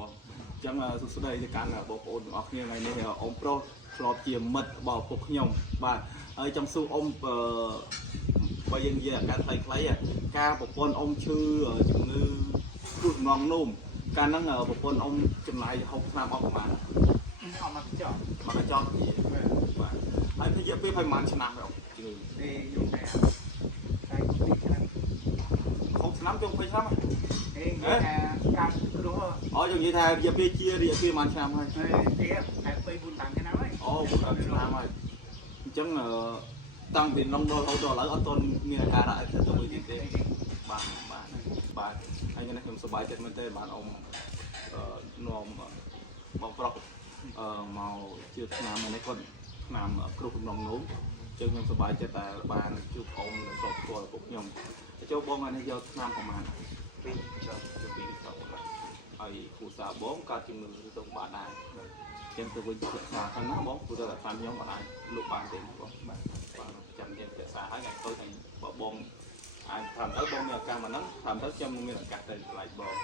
បងចឹងសួស្តីទៅកាន់បងប្អូនទាំងអស់គ្នាថ្ងៃនេះអ៊ំប្រុសធ្លាប់ជាមិត្តរបស់ពួកខ្ញុំបាទហើយចង់សួរអ៊ំបើយើងនិយាយអាការខ្លីៗការប្រពន្ធអ៊ំឈឺជំងឺគ្រោះងងនោមកាលហ្នឹងប្រពន្ធអ៊ំចំណាយ60ឆ្នាំអស់ប្រហែលអស់មកចោលមកកញ្ចក់បាទហើយរយៈពេលប្រហែលឆ្នាំហើយអ៊ំជំងឺទេយូរដែរតែ2ឆ្នាំ60ឆ្នាំចុង20ឆ្នាំហេនិយាយថាកម្មគ្រោះអូយើងនិយាយថារយៈពេលជារយៈពេលប្រហែលឆ្នាំហើយទៀតតែ3 4ឆ្នាំហើយអូ4ឆ្នាំហើយអញ្ចឹងតាំងពីនំដល់រហូតដល់ឥឡូវអត់ទាន់មានអាការៈអីទៅមួយទៀតទេបាទហើយខ្ញុំសប្បាយចិត្តមែនទេបានអ៊ំនាំបងប្រុសមកជឿឆ្នាំនេះគាត់ឆ្នាំគ្រោះកំណងនោមចឹងខ្ញុំសប្បាយចិត្តតែបានជួបអ៊ំនៅស្រុកស្គាល់ពួកខ្ញុំចូលបងអានេះយកឆ្នាំប្រហែល2ចុះហើយគ្រូសាបងកើតជំងឺទៅបានដែរចឹងទៅវិញពិសាខាងណាបងព្រោះតែតាមខ្ញុំអត់អាចលក់បានទេបងបាទចាំយើងពិសាហើយថ្ងៃទៅថ្ងៃបងអាចតាមទៅបងមានឱកាសមកហ្នឹងតាមទៅខ្ញុំមានឱកាសទៅឆ្លៃបង